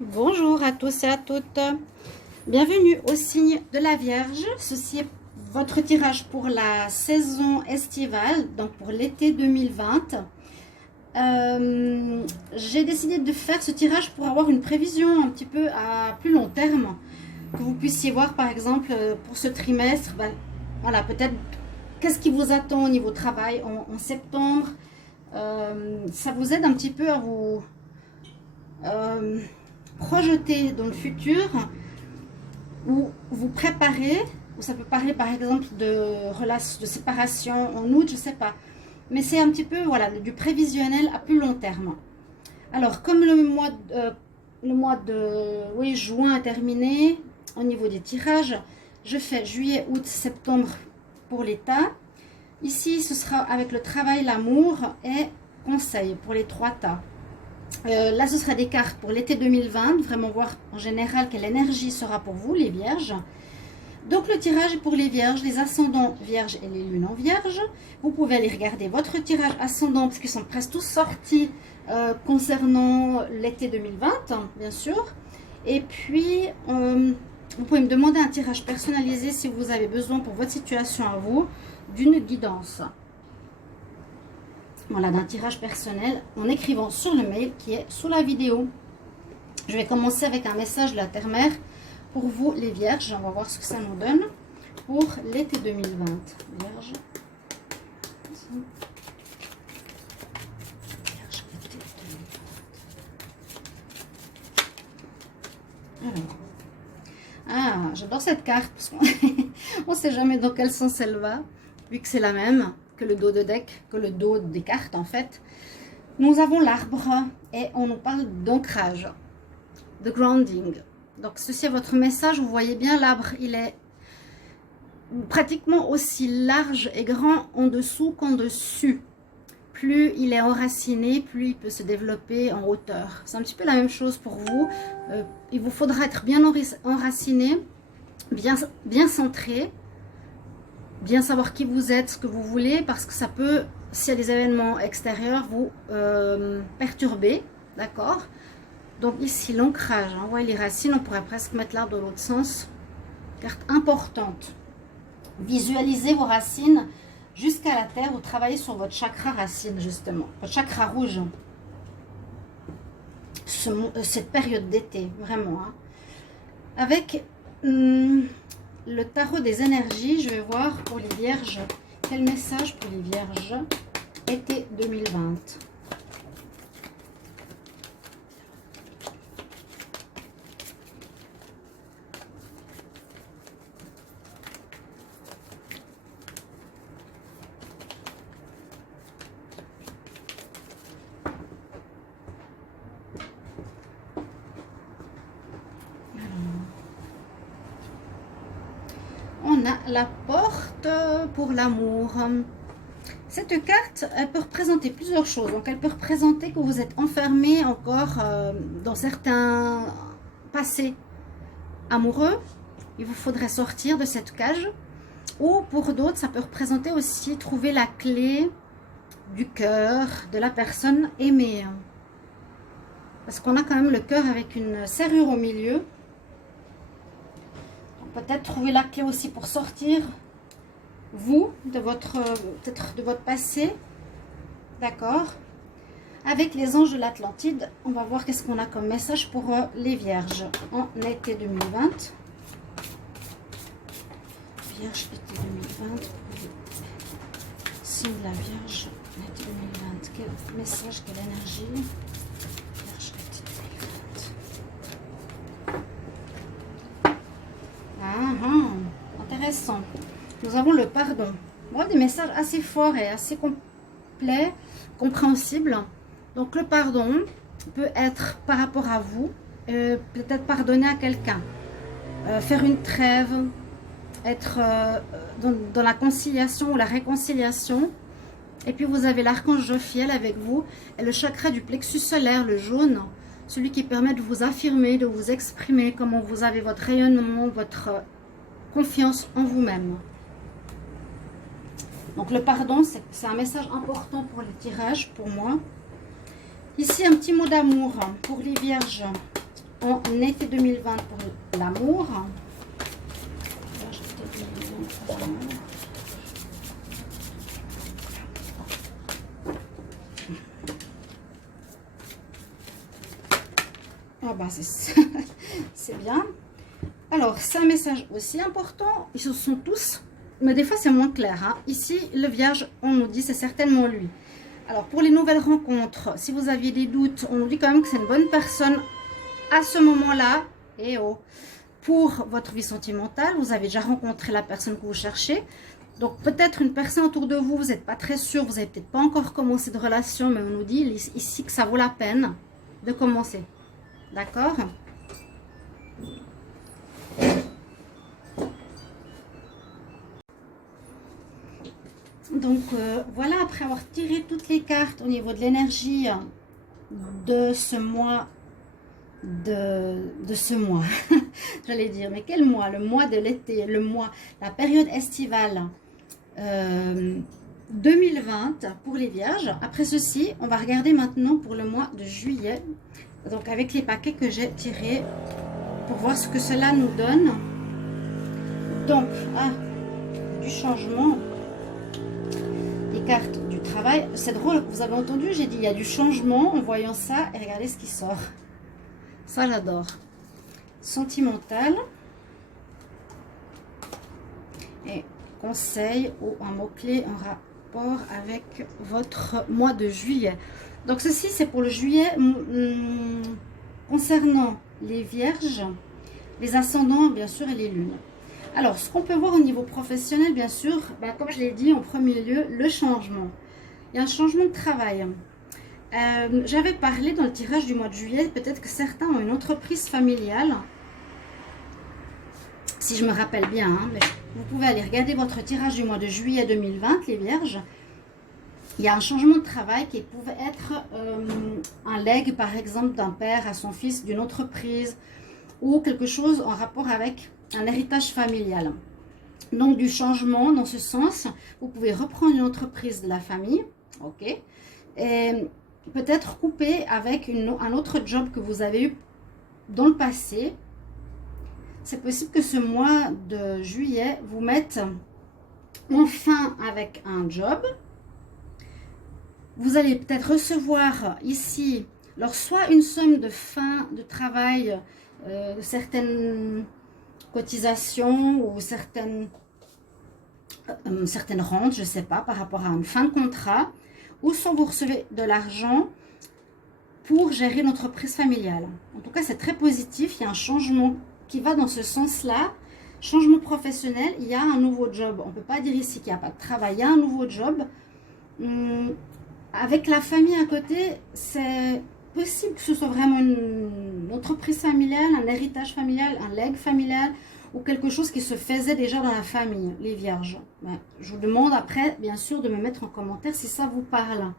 Bonjour à tous et à toutes. Bienvenue au signe de la Vierge. Ceci est votre tirage pour la saison estivale, donc pour l'été 2020. J'ai décidé de faire ce tirage pour avoir une prévision un petit peu à plus long terme. Que vous puissiez voir par exemple pour ce trimestre, voilà, peut-être qu'est-ce qui vous attend au niveau travail en septembre. Ça vous aide un petit peu à vous projeter dans le futur ou vous préparer, ou ça peut parler par exemple de séparation en août, je sais pas. Mais c'est un petit peu voilà, du prévisionnel à plus long terme. Alors comme le mois de juin est terminé, au niveau des tirages, je fais juillet, août, septembre pour l'état. Ici, ce sera avec le travail, l'amour et conseil pour les 3 tas. Là, ce sera des cartes pour l'été 2020, vraiment voir en général quelle énergie sera pour vous, les vierges. Donc, le tirage est pour les vierges, les ascendants vierges et les lunes en vierge. Vous pouvez aller regarder votre tirage ascendant, parce qu'ils sont presque tous sortis concernant l'été 2020, bien sûr. Et puis, vous pouvez me demander un tirage personnalisé si vous avez besoin pour votre situation à vous d'une guidance. Voilà, d'un tirage personnel en écrivant sur le mail qui est sous la vidéo. Je vais commencer avec un message de la Terre-Mère pour vous les vierges. On va voir ce que ça nous donne pour l'été 2020. Vierge. Vierge, été 2020. Alors, j'adore cette carte parce qu'on ne sait jamais dans quel sens elle va, vu que c'est la même que le dos de deck, que le dos des cartes en fait. Nous avons l'arbre et on nous parle d'ancrage, de grounding. Donc ceci est votre message. Vous voyez bien l'arbre, il est pratiquement aussi large et grand en dessous qu'en dessus. Plus il est enraciné, plus il peut se développer en hauteur. C'est un petit peu la même chose pour vous. Il vous faudra être bien enraciné, bien centré, bien savoir qui vous êtes, ce que vous voulez, parce que ça peut, s'il y a des événements extérieurs, vous perturber, d'accord? Donc ici, l'ancrage, hein, ouais, les racines, on pourrait presque mettre l'arbre dans l'autre sens. Carte importante. Visualisez vos racines jusqu'à la terre, vous travaillez sur votre chakra racine, justement, votre chakra rouge. Cette période d'été, vraiment. Hein. Avec le tarot des énergies, je vais voir pour les vierges, quel message pour les vierges, été 2020. On a la porte pour l'amour. Cette carte, elle peut représenter plusieurs choses. Donc, elle peut représenter que vous êtes enfermé encore dans certains passés amoureux. Il vous faudrait sortir de cette cage. Ou pour d'autres, ça peut représenter aussi trouver la clé du cœur de la personne aimée. Parce qu'on a quand même le cœur avec une serrure au milieu. Peut-être trouver la clé aussi pour sortir, vous, de peut-être de votre passé. D'accord. Avec les anges de l'Atlantide, on va voir qu'est-ce qu'on a comme message pour les vierges en été 2020. Vierge, été 2020. Signe de la Vierge, été 2020. Quel message, quelle énergie. Vierge, été 2020. Intéressant. Nous avons le pardon. Bon, des messages assez forts et assez complets, compréhensibles. Donc le pardon peut être par rapport à vous, peut-être pardonner à quelqu'un, faire une trêve, être dans la conciliation ou la réconciliation. Et puis vous avez l'archange Jophiel avec vous et le chakra du plexus solaire, le jaune, celui qui permet de vous affirmer, de vous exprimer, comment vous avez votre rayonnement, votre confiance en vous-même. Donc le pardon, c'est un message important pour le tirage, pour moi. Ici, un petit mot d'amour pour les vierges en été 2020 pour l'amour. Ah bah c'est bien. Alors, c'est un message aussi important. Ils se sont tous, mais des fois c'est moins clair. Hein. Ici, le Vierge, on nous dit c'est certainement lui. Alors, pour les nouvelles rencontres, si vous aviez des doutes, on nous dit quand même que c'est une bonne personne à ce moment-là. Et oh, pour votre vie sentimentale, vous avez déjà rencontré la personne que vous cherchez. Donc, peut-être une personne autour de vous, vous n'êtes pas très sûr, vous n'avez peut-être pas encore commencé de relation, mais on nous dit ici que ça vaut la peine de commencer. D'accord ? Donc, voilà, après avoir tiré toutes les cartes au niveau de l'énergie de ce mois, j'allais dire, mais quel mois? Le mois de l'été, la période estivale 2020 pour les Vierges. Après ceci, on va regarder maintenant pour le mois de juillet, donc avec les paquets que j'ai tirés pour voir ce que cela nous donne. Donc, du changement. Les cartes du travail. C'est drôle, vous avez entendu, j'ai dit il y a du changement en voyant ça et regardez ce qui sort. Ça, j'adore. Sentimental. Et conseil ou un mot-clé en rapport avec votre mois de juillet. Donc, ceci, c'est pour le juillet concernant les Vierges, les ascendants, bien sûr, et les lunes. Alors, ce qu'on peut voir au niveau professionnel, bien sûr, comme je l'ai dit en premier lieu, le changement. Il y a un changement de travail. J'avais parlé dans le tirage du mois de juillet, peut-être que certains ont une entreprise familiale. Si je me rappelle bien, hein, mais vous pouvez aller regarder votre tirage du mois de juillet 2020, les Vierges. Il y a un changement de travail qui pouvait être un legs, par exemple, d'un père à son fils, d'une entreprise, ou quelque chose en rapport avec un héritage familial. Donc du changement dans ce sens, vous pouvez reprendre une entreprise de la famille, ok, et peut-être couper avec un autre job que vous avez eu dans le passé. C'est possible que ce mois de juillet vous mette enfin avec un job. Vous allez peut-être recevoir ici, alors soit une somme de fin de travail, certaines cotisations ou certaines rentes, je ne sais pas, par rapport à une fin de contrat, ou soit vous recevez de l'argent pour gérer l'entreprise familiale. En tout cas, c'est très positif, il y a un changement qui va dans ce sens-là. Changement professionnel, il y a un nouveau job. On ne peut pas dire ici qu'il n'y a pas de travail, il y a un nouveau job. Avec la famille à côté, c'est possible que ce soit vraiment une entreprise familiale, un héritage familial, un legs familial ou quelque chose qui se faisait déjà dans la famille, les Vierges. Je vous demande après, bien sûr, de me mettre en commentaire si ça vous parle.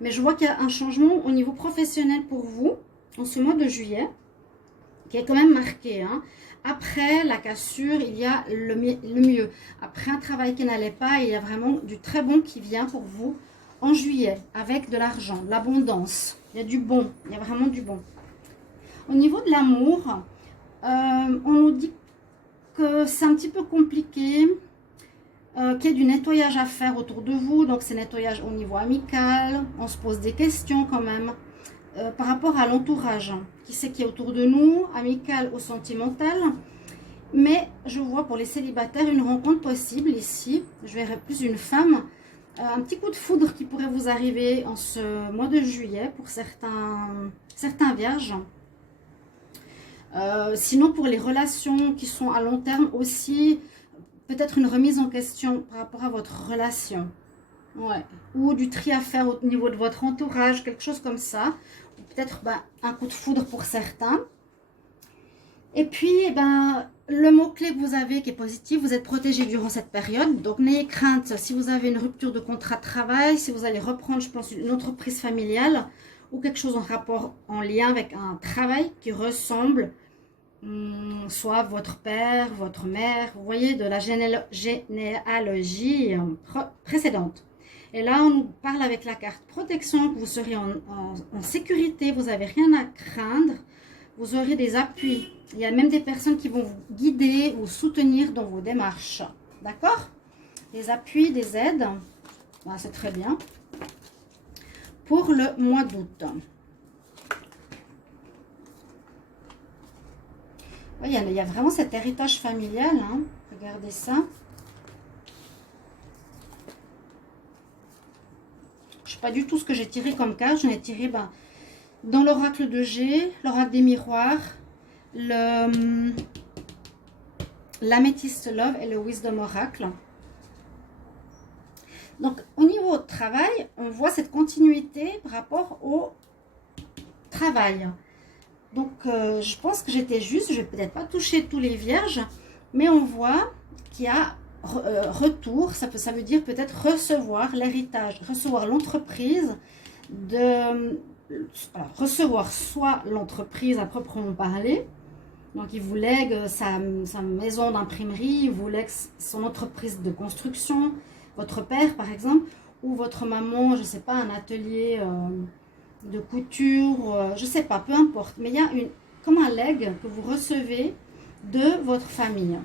Mais je vois qu'il y a un changement au niveau professionnel pour vous en ce mois de juillet, qui est quand même marqué. Hein. Après la cassure, il y a le mieux. Après un travail qui n'allait pas, il y a vraiment du très bon qui vient pour vous en juillet, avec de l'argent, de l'abondance. Il y a du bon, il y a vraiment du bon. Au niveau de l'amour, on nous dit que c'est un petit peu compliqué, qu'il y a du nettoyage à faire autour de vous. Donc c'est nettoyage au niveau amical. On se pose des questions quand même par rapport à l'entourage. Qui c'est qui est autour de nous, amical ou sentimental. Mais je vois pour les célibataires une rencontre possible ici. Je verrai plus une femme. Un petit coup de foudre qui pourrait vous arriver en ce mois de juillet pour certains vierges. Sinon, pour les relations qui sont à long terme aussi, peut-être une remise en question par rapport à votre relation. Ouais. Ou du tri à faire au niveau de votre entourage, quelque chose comme ça. Peut-être un coup de foudre pour certains. Et puis, le mot-clé que vous avez qui est positif, vous êtes protégé durant cette période. Donc, n'ayez crainte si vous avez une rupture de contrat de travail, si vous allez reprendre, je pense, une entreprise familiale ou quelque chose en rapport, en lien avec un travail qui ressemble, soit votre père, votre mère, vous voyez, de la généalogie précédente. Et là, on nous parle avec la carte protection, que vous serez en sécurité, vous n'avez rien à craindre. vous aurez des appuis. Il y a même des personnes qui vont vous guider ou soutenir dans vos démarches. D'accord? Des appuis, des aides. Ben, c'est très bien. Pour le mois d'août. Il y a vraiment cet héritage familial. Hein. Regardez ça. Je ne sais pas du tout ce que j'ai tiré comme carte. J'en ai tiré dans l'oracle de G, l'oracle des miroirs, l'améthyste love et le wisdom oracle. Donc, au niveau de travail, on voit cette continuité par rapport au travail. Donc, je pense que j'étais juste. Je ne vais peut-être pas toucher tous les vierges, mais on voit qu'il y a retour. Ça veut dire peut-être recevoir l'héritage, recevoir l'entreprise recevoir soit l'entreprise à proprement parler. Donc, il vous lègue sa maison d'imprimerie, il vous lègue son entreprise de construction, votre père par exemple, ou votre maman, je ne sais pas, un atelier de couture, je ne sais pas, peu importe. Mais il y a comme un legs que vous recevez de votre famille.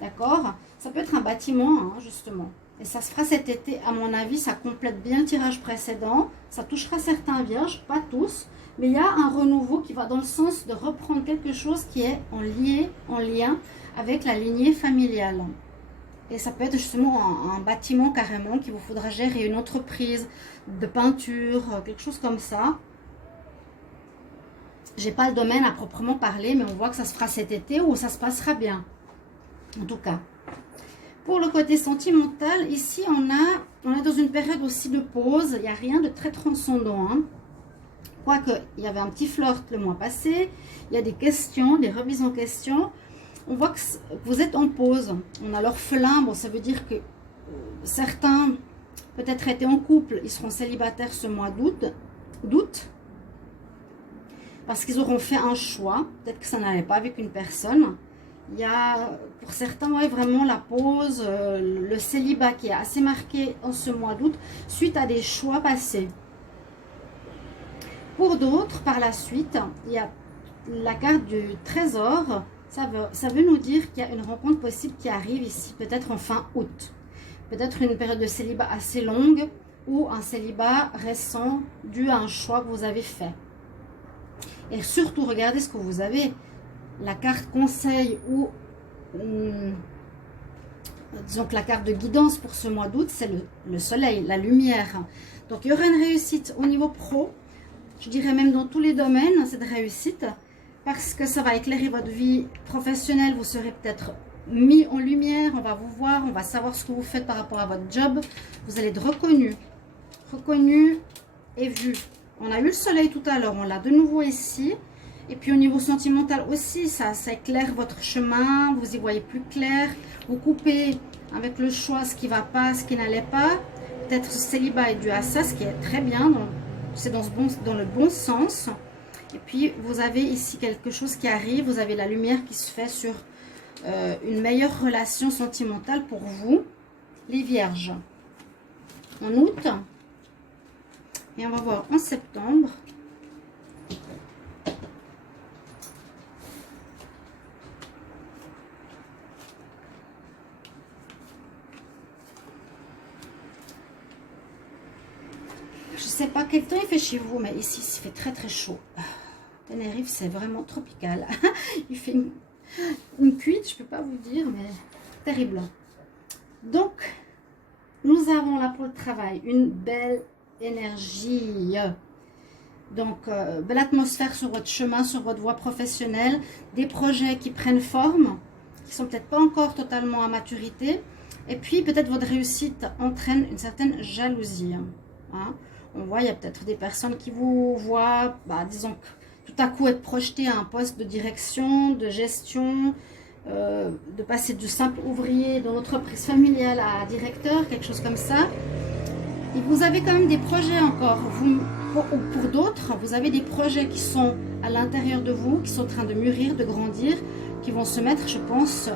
D'accord? Ça peut être un bâtiment, hein, justement. Et ça se fera cet été, à mon avis, ça complète bien le tirage précédent. Ça touchera certains vierges, pas tous. Mais il y a un renouveau qui va dans le sens de reprendre quelque chose qui est en lien avec la lignée familiale. Et ça peut être justement un bâtiment carrément qu'il vous faudra gérer, une entreprise de peinture, quelque chose comme ça. J'ai pas le domaine à proprement parler, mais on voit que ça se fera cet été ou ça se passera bien. En tout cas. Pour le côté sentimental, ici on est dans une période aussi de pause. Il n'y a rien de très transcendant. Hein. Quoique, il y avait un petit flirt le mois passé. Il y a des questions, des remises en question. On voit que vous êtes en pause. On a l'orphelin. Bon, ça veut dire que certains, peut-être étaient en couple, ils seront célibataires ce mois d'août. Parce qu'ils auront fait un choix. Peut-être que ça n'allait pas avec une personne. Il y a, pour certains, ouais, vraiment la pause, le célibat qui est assez marqué en ce mois d'août, suite à des choix passés. Pour d'autres, par la suite, il y a la carte du trésor. Ça veut nous dire qu'il y a une rencontre possible qui arrive ici, peut-être en fin août. Peut-être une période de célibat assez longue ou un célibat récent dû à un choix que vous avez fait. Et surtout, regardez ce que vous avez. La carte conseil ou disons que la carte de guidance pour ce mois d'août, c'est le soleil, la lumière. Donc, il y aura une réussite au niveau pro. Je dirais même dans tous les domaines, cette réussite. Parce que ça va éclairer votre vie professionnelle. Vous serez peut-être mis en lumière. On va vous voir, on va savoir ce que vous faites par rapport à votre job. Vous allez être reconnu. Reconnu et vu. On a eu le soleil tout à l'heure. On l'a de nouveau ici. Et puis au niveau sentimental aussi, ça éclaire votre chemin, vous y voyez plus clair, vous coupez avec le choix ce qui ne va pas, ce qui n'allait pas. Peut-être ce célibat est dû à ça, ce qui est très bien, c'est dans le bon sens. Et puis vous avez ici quelque chose qui arrive, vous avez la lumière qui se fait sur une meilleure relation sentimentale pour vous, les vierges. En août, et on va voir en septembre. Je sais pas quel temps il fait chez vous, mais ici, il fait très très chaud. Tenerife, c'est vraiment tropical. Il fait une cuite, je peux pas vous dire, mais terrible. Donc, nous avons là pour le travail une belle énergie. Donc, belle atmosphère sur votre chemin, sur votre voie professionnelle. Des projets qui prennent forme, qui sont peut-être pas encore totalement à maturité. Et puis, peut-être votre réussite entraîne une certaine jalousie. Hein. On voit, il y a peut-être des personnes qui vous voient, disons, tout à coup être projeté à un poste de direction, de gestion, de passer du simple ouvrier dans l'entreprise familiale à directeur, quelque chose comme ça. Et vous avez quand même des projets encore. Pour d'autres, vous avez des projets qui sont à l'intérieur de vous, qui sont en train de mûrir, de grandir, qui vont se mettre, je pense,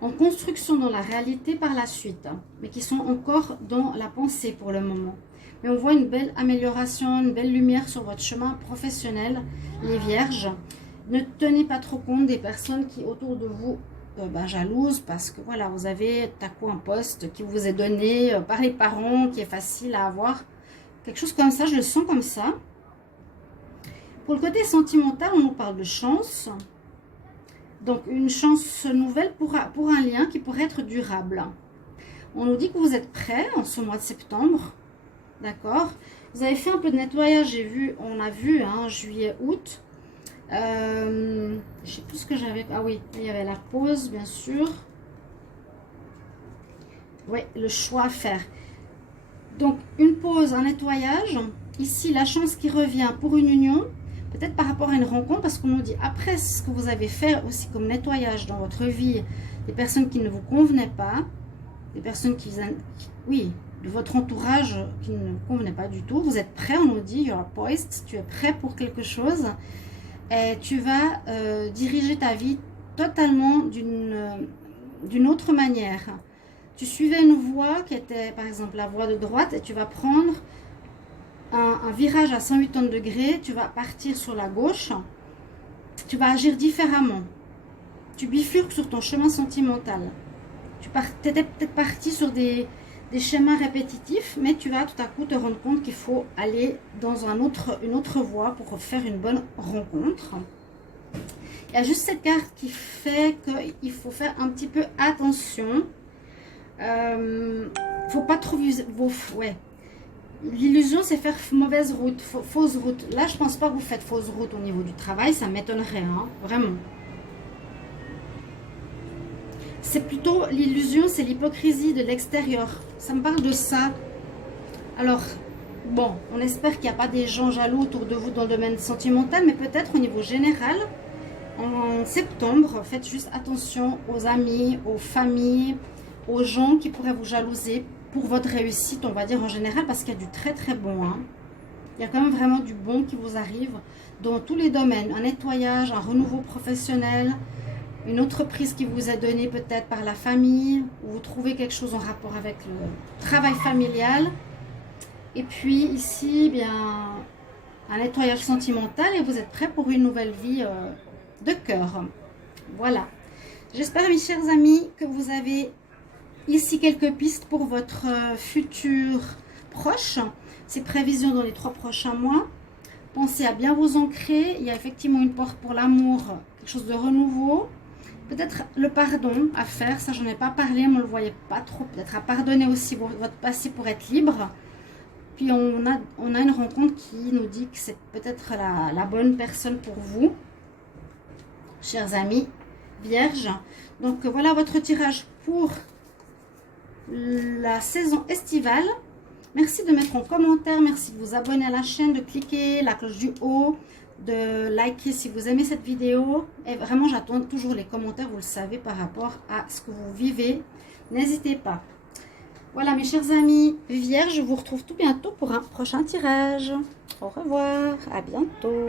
en construction dans la réalité par la suite, mais qui sont encore dans la pensée pour le moment. Mais on voit une belle amélioration, une belle lumière sur votre chemin professionnel, les vierges. Ne tenez pas trop compte des personnes qui autour de vous jalousent parce que voilà, vous avez tout à coup un poste qui vous est donné par les parents, qui est facile à avoir. Quelque chose comme ça, je le sens comme ça. Pour le côté sentimental, on nous parle de chance. Donc, une chance nouvelle pour un lien qui pourrait être durable. On nous dit que vous êtes prêts en ce mois de septembre. D'accord? Vous avez fait un peu de nettoyage, on a vu, hein, juillet, août. Je sais plus ce que j'avais. Ah oui, il y avait la pause, bien sûr. Oui, le choix à faire. Donc, une pause, un nettoyage. Ici, la chance qui revient pour une union. Peut-être par rapport à une rencontre, parce qu'on nous dit, après ce que vous avez fait aussi comme nettoyage dans votre vie, des personnes qui ne vous convenaient pas, des personnes oui, de votre entourage qui ne vous convenait pas du tout, vous êtes prêt, on nous dit, you are poised, tu es prêt pour quelque chose, et tu vas diriger ta vie totalement d'une autre manière. Tu suivais une voie qui était, par exemple, la voie de droite, et tu vas prendre un virage à 180 degrés, tu vas partir sur la gauche, tu vas agir différemment. Tu bifurques sur ton chemin sentimental. Tu étais peut-être parti sur des schémas répétitifs, mais tu vas tout à coup te rendre compte qu'il faut aller dans une autre voie pour faire une bonne rencontre. Il y a juste cette carte qui fait qu'il faut faire un petit peu attention. Faut pas trop viser. Ouais. L'illusion, c'est faire mauvaise route, fausse route. Là, je pense pas que vous faites fausse route au niveau du travail, ça m'étonnerait, hein, vraiment. C'est plutôt l'illusion, c'est l'hypocrisie de l'extérieur. Ça me parle de ça. Alors, bon, on espère qu'il n'y a pas des gens jaloux autour de vous dans le domaine sentimental, mais peut-être au niveau général, en septembre, faites juste attention aux amis, aux familles, aux gens qui pourraient vous jalouser pour votre réussite, on va dire en général, parce qu'il y a du très très bon. Hein. Il y a quand même vraiment du bon qui vous arrive dans tous les domaines. Un nettoyage, un renouveau professionnel, une entreprise qui vous est donnée peut-être par la famille, ou vous trouvez quelque chose en rapport avec le travail familial. Et puis ici, bien, un nettoyage sentimental et vous êtes prêts pour une nouvelle vie de cœur. Voilà. J'espère, mes chers amis, que vous avez ici quelques pistes pour votre futur proche. Ces prévisions dans les 3 prochains mois. Pensez à bien vous ancrer. Il y a effectivement une porte pour l'amour, quelque chose de renouveau. Peut-être le pardon à faire, ça j'en ai pas parlé, mais on ne le voyait pas trop. Peut-être à pardonner aussi votre passé pour être libre. Puis on a une rencontre qui nous dit que c'est peut-être la bonne personne pour vous, chers amis vierges. Donc voilà votre tirage pour la saison estivale. Merci de mettre en commentaire, merci de vous abonner à la chaîne, de cliquer la cloche du haut, de liker si vous aimez cette vidéo. Et vraiment, j'attends toujours les commentaires, vous le savez, par rapport à ce que vous vivez. N'hésitez pas. Voilà, mes chers amis vierges, je vous retrouve tout bientôt pour un prochain tirage. Au revoir, à bientôt.